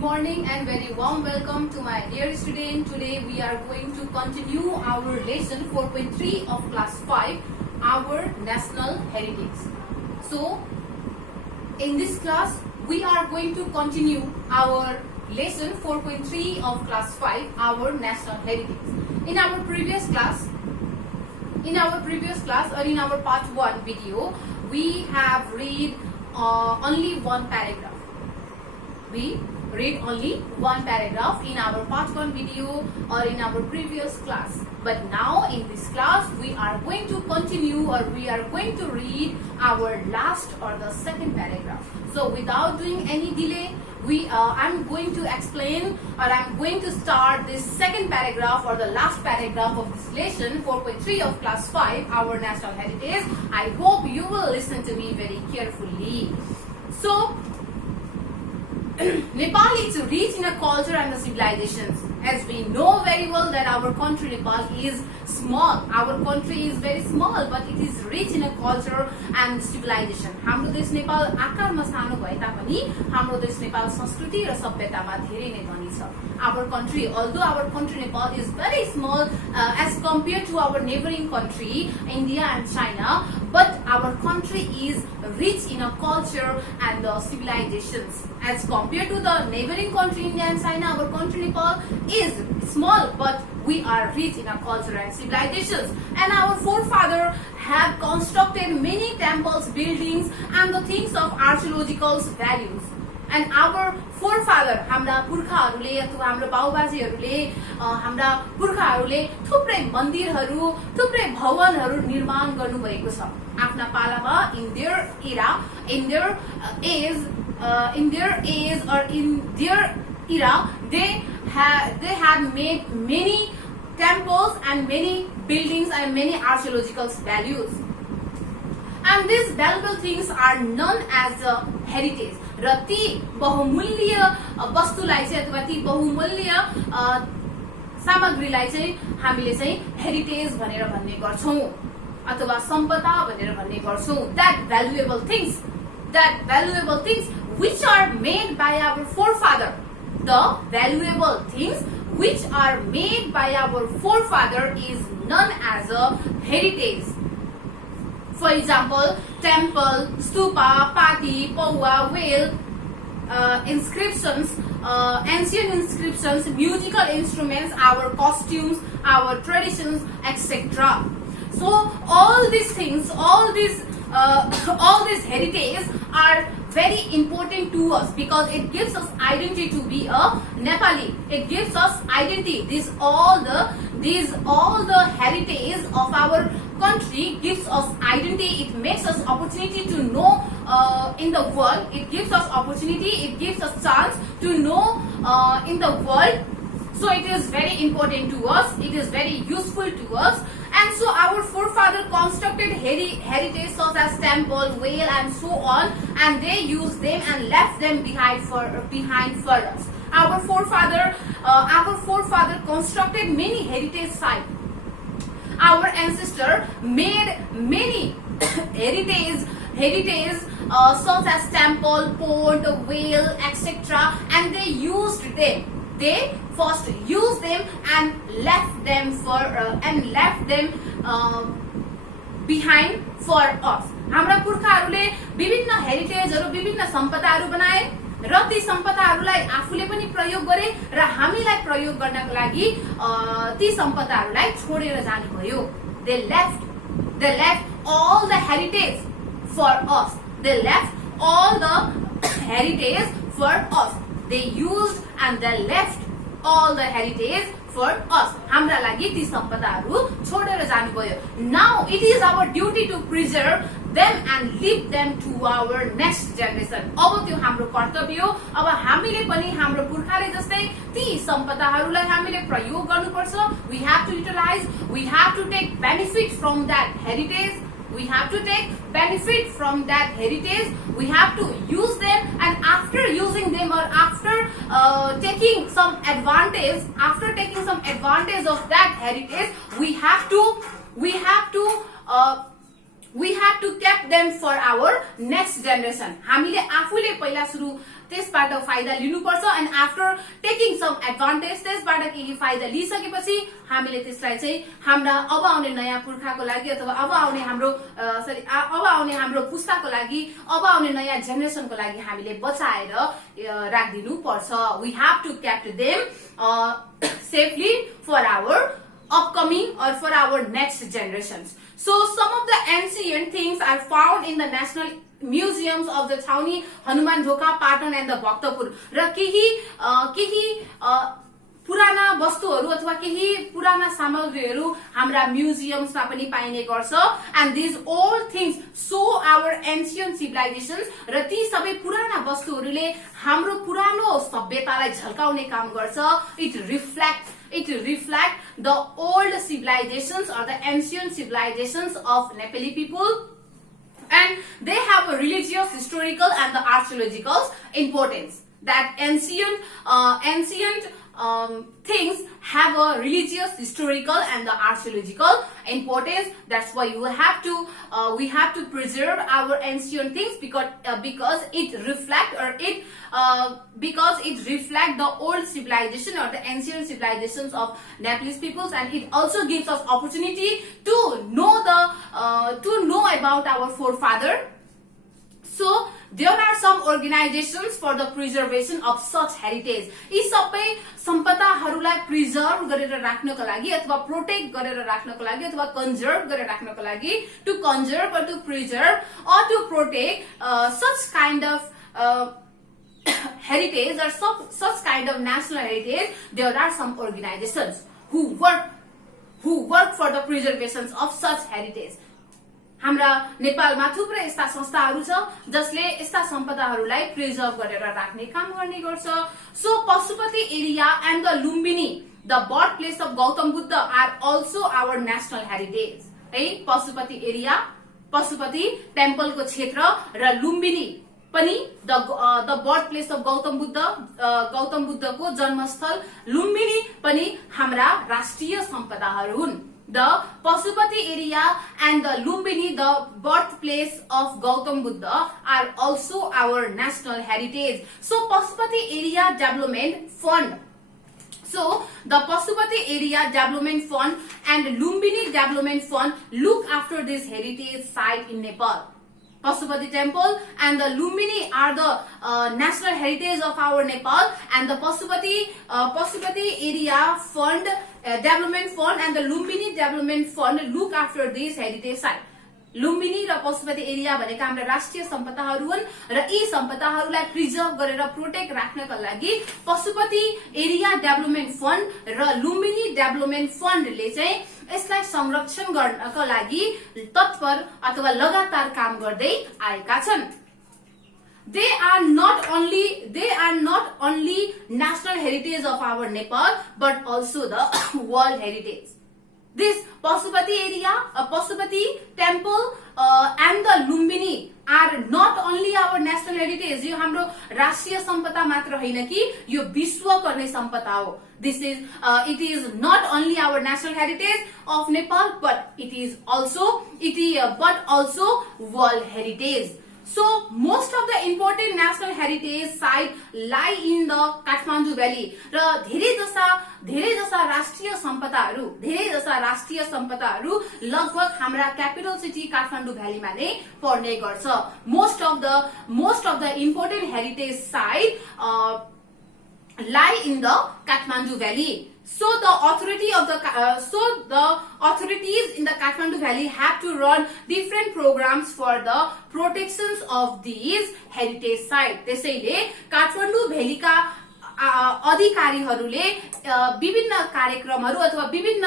morning and very warm welcome to my dear student. Today we are going to continue our lesson 4.3 of class 5, our national heritage. So in this class we are going to continue our lesson 4.3 of class 5, our national heritage. In our previous class or in our part 1 video, we have read only one paragraph. We read only one paragraph in our part 1 video or in our previous class. But now in this class we are going to continue, or we are going to read our last or the second paragraph. So without doing any delay, I'm going to explain, or I'm going to start this second paragraph or the last paragraph of this lesson 4.3 of class 5, our national heritage. I hope you will listen to me very carefully. So Nepal is rich in a culture and the civilizations. As we know very well that our country Nepal is small. Our country is very small, but it is rich in a culture and civilization. हाम्रो देश नेपाल आकारमा सानो भए तापनि हाम्रो देश नेपाल संस्कृति र सभ्यतामा धेरै नै धनी छ. Our country, although our country Nepal is very small as compared to our neighboring country India and China, but our country is rich in a culture and civilizations. As compared to the neighboring country India and China, our country Nepal is small, but we are rich in our culture and civilizations. And our forefathers have constructed many temples, buildings, and the things of archaeological values. And our forefather, हाम्रा पुर्खाहरूले अथवा हाम्रो बाउबाजेहरूले हाम्रा पुर्खाहरूले थुप्रै मन्दिरहरू, थुप्रै भवनहरू निर्माण गर्नुभएको छ. आफ्ना पालामा in their era they had made many temples and many buildings and many archaeological values. And these valuable things are known as heritage. र ती बहुमूल्य वस्तुलाई चाहिँ अथवा ती बहुमूल्य सामग्रीलाई चाहिँ हामीले चाहिँ हेरिटेज भनेर भन्ने गर्छौं अथवा सम्पदा भनेर भन्ने गर्छौं. That valuable things which are made by our forefather. The valuable things which are made by our forefather is known as a heritage. For example, temple, stupa, pati, paua, whale, inscriptions, ancient inscriptions, musical instruments, our costumes, our traditions, etc. So all these things, all these heritage are very important to us because it gives us identity to be a Nepali. It gives us identity. These all the heritage of our country gives us identity. It makes us opportunity to know in the world. It gives us opportunity. It gives us chance to know in the world. So it is very important to us. It is very useful to us. And so our forefather constructed heritage such as temple, whale, and so on, and they used them and left them behind for us. Our forefather constructed many heritage sites. Our ancestor made many heritage such as temple, port, whale, etc. And they used them. They first used them and left them behind for us. हाम्रा पुर्खाहरूले विभिन्न हेरिटेजहरू, विभिन्न सम्पदाहरू बनाए र ती सम्पदाहरूलाई आफूले पनि प्रयोग गरे र हामीलाई प्रयोग गर्नको लागि ती सम्पदाहरूलाई छोडेर जानुभयो. They left all the heritage for us. They left all the heritage for us. They used and they left all the heritage for us. हाम्रा लागि ती सम्पदाहरू छोडेर जानुभयो. Now it is our duty to preserve them and leave them to our next generation. अब त्यो हाम्रो कर्तव्य हो. अब हामीले पनि हाम्रो पुर्खाले जस्तै ती सम्पदाहरूलाई हामीले प्रयोग गर्नुपर्छ. We have to utilize, we have to take benefit from that heritage. We have to take benefit from that heritage. We have to use them, and after using them or after taking some advantage of that heritage, we have to keep them for our next generation. हामीले आफूले पहिला सुरु त्यसबाट फाइदा लिनुपर्छ and after taking some advantage त्यसबाट केही फाइदा लिइसकेपछि हामीले त्यसलाई चाहिँ हाम्रा अब आउने नयाँ पुर्खाको लागि अथवा अब आउने हाम्रो पुस्ताको लागि अब आउने नयाँ जेनेरेसनको लागि हामीले बचाएर राखिदिनु पर्छ we have to keep them safely for our upcoming or for our next generations. So some of the ancient things are found in the national museums of the Chhauni, Hanuman Jhoka, Patan and the Bhaktapur. र केही पुराना वस्तुहरू अथवा केही पुराना सामग्रीहरू हाम्रा म्युजियम्समा पनि पाइने गर्छ and these old things so our ancient civilizations र ती सबै पुराना वस्तुहरूले हाम्रो पुरानो सभ्यतालाई झल्काउने काम गर्छ it reflect the old civilizations or the ancient civilizations of Nepali people and they have a religious, historical and the archaeological importance. That ancient things have a religious, historical and the archaeological importance. That's why we have to preserve our ancient things because it reflect the old civilization or the ancient civilizations of Nepalese peoples and it also gives us opportunity to know about our forefather. So there are some organizations for the preservation of such heritage. यी सबै सम्पदाहरूलाई preserve गरेर राख्नको लागि अथवा protect गरेर राख्नको लागि अथवा कन्जर्भ गरेर राख्नको लागि to conserve or to preserve or to protect such kind of heritage or such kind of national heritage. There are some organizations who work for the preservation of such heritage. हाम्रा नेपालमा थुप्रै यस्ता संस्थाहरू छ जसले यस्ता सम्पदाहरूलाई प्रिजर्भ गरेर राख्ने काम गर्ने गर्छ so Pashupati area and the Lumbini the birth place of Gautam Buddha are also our national heritage है पशुपति एरिया पशुपति टेम्पलको क्षेत्र र लुम्बिनी पनि the birth place of Gautam बुद्धको जन्मस्थल लुम्बिनी पनि हाम्रा राष्ट्रिय सम्पदाहरू हुन् The Pasupati area and the Lumbini, the birthplace of Gautam Buddha, are also our national heritage. So Pasupati area development fund. So the Pasupati area development fund and Lumbini development fund look after this heritage site in Nepal. Pasupati temple and the Lumbini are the national heritage of our Nepal and the Pasupati area fund development fund and the Lumbini development fund look after this heritage site. Lumbini र Pashupati area भनेका हाम्रा राष्ट्रिय सम्पदाहरू हुन् र यी सम्पदाहरूलाई preserve गरेर protect राख्नका लागि Pashupati area development fund र Lumbini development फन्डले चाहिँ यसलाई संरक्षण गर्नका लागि तत्पर अथवा लगातार काम गर्दै आएका छन् They are not only national heritage of our Nepal but also the world heritage. This Pasupati area, Pasupati temple and the Lumbini are not only our national heritage. यो हाम्रो राष्ट्रिय सम्पदा मात्र होइन कि यो विश्वको नै सम्पदा हो. It is not only our national heritage of Nepal but it is also world heritage. So most of the important national heritage site lie in the Kathmandu Valley. र धेरै जसा राष्ट्रिय सम्पदाहरू लगभग हाम्रा क्यापिटल सिटी काठमाडौँ भ्यालीमा नै पर्ने गर्छ. Most of the important heritage site lie in the Kathmandu Valley. So the authorities in the Kathmandu Valley have to run different programs for the protections of these heritage sites. त्यसैले काठमाडौँ भ्यालीका अधिकारीहरूले विभिन्न कार्यक्रमहरू अथवा विभिन्न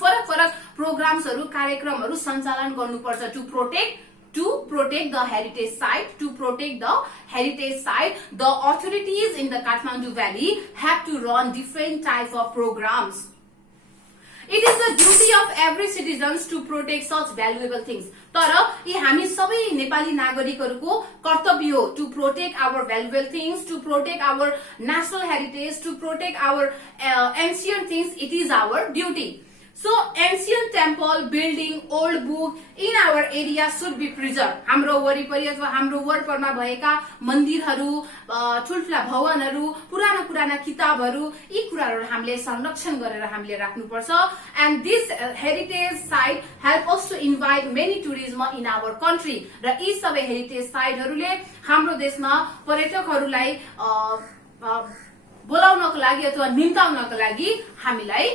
फरक कार्यक्रमहरू सञ्चालन गर्नुपर्छ to protect the heritage site. The authorities in the Kathmandu Valley have to run different types of programs. It is the duty of every citizens to protect such valuable things. तर यी हामी सबै नेपाली नागरिकहरूको कर्तव्य हो to protect our valuable things, to protect our national heritage, to protect our ancient things. It is our duty. So ancient temple, building, old book in our area should be preserved. हाम्रो वरिपरि अथवा हाम्रो वरपरमा भएका मन्दिरहरू, ठुलठुला भवनहरू, पुराना पुराना किताबहरू, यी कुराहरू हामीले संरक्षण गरेर हामीले राख्नुपर्छ. And this heritage site help us to invite many tourism in our country. र यी सबै हेरिटेज साइटहरूले हाम्रो देशमा पर्यटकहरूलाई बोलाउनको लागि अथवा निम्ताउनको लागि हामीलाई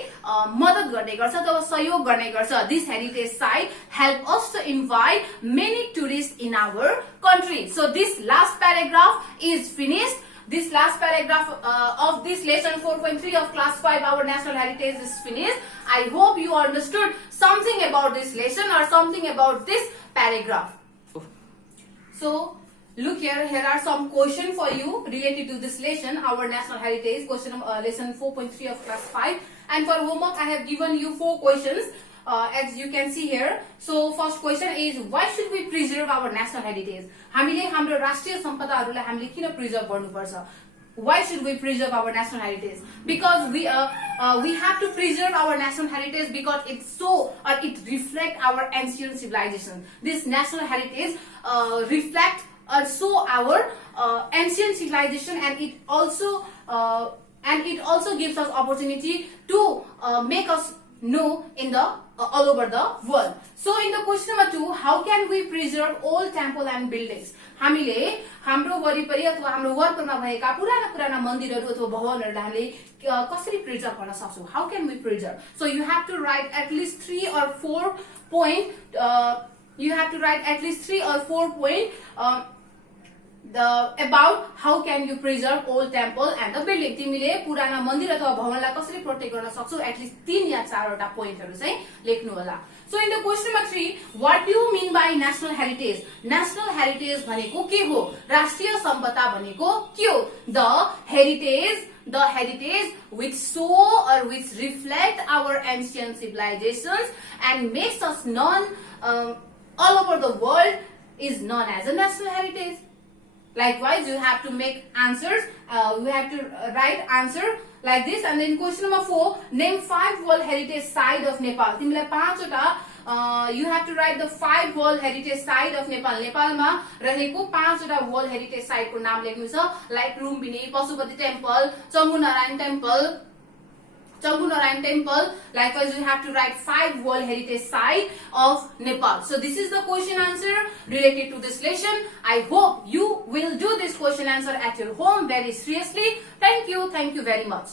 मदत गर्ने गर्छ अथवा सहयोग गर्ने गर्छ. This heritage site help us to invite many tourists in our country. So this last paragraph is finished. This last paragraph of this lesson 4.3 of class 5 our national heritage is finished. I hope you understood something about this lesson or something about this paragraph. So look here, here are some questions for you related to this lesson, our national heritage, lesson 4.3 of class 5. And for homework, I have given you 4 questions, as you can see here. So first question is, why should we preserve our national heritage? हामीले हाम्रो राष्ट्रिय सम्पदाहरूलाई हामीले किन preserve गर्नुपर्छ? Why should we preserve our national heritage? Because we have to preserve our national heritage because it reflects our ancient civilization. This national heritage reflects also our ancient civilization, and it also gives us opportunity to make us know in the all over the world. So in the question number 2, how can we preserve old temple and buildings? हामीले हाम्रो वरिपरि अथवा हाम्रो वरपरमा भएका पुराना पुराना मन्दिरहरू अथवा भवनहरूलाई हामीले कसरी प्रिजर्भ गर्न सक्छौं? How can we preserve? So you have to write at least 3 or 4 point. You have to write at least 3 or 4 point about how can you preserve old temple and the building. तिमीले पुराना मन्दिर अथवा भवनलाई कसरी protect गर्न सक्छौ? At least 3 या 4 वटा पोइन्टहरु चाहिँ लेख्नु होला. So in the question number 3, what do you mean by national heritage? National heritage भनेको के हो? राष्ट्रिय सम्पदा भनेको के हो? The heritage which show or which reflect our ancient civilizations and makes us known all over the world is known as a national heritage. Likewise, you have to make answers. You have to write answer like this. And then question number 4, name 5 World Heritage Site of Nepal. तिमीलाई 5 वटा you have to write the 5 World Heritage Site of Nepal. नेपालमा रहेको 5 वटा World Heritage Site को नाम लेख्नु छ. Like Lumbini, Pashupati Temple, Chambu Narayan Temple. Likewise, you have to write 5 World Heritage Site of Nepal. So this is the question answer related to this lesson. I hope you will do this question answer at your home very seriously. Thank you very much.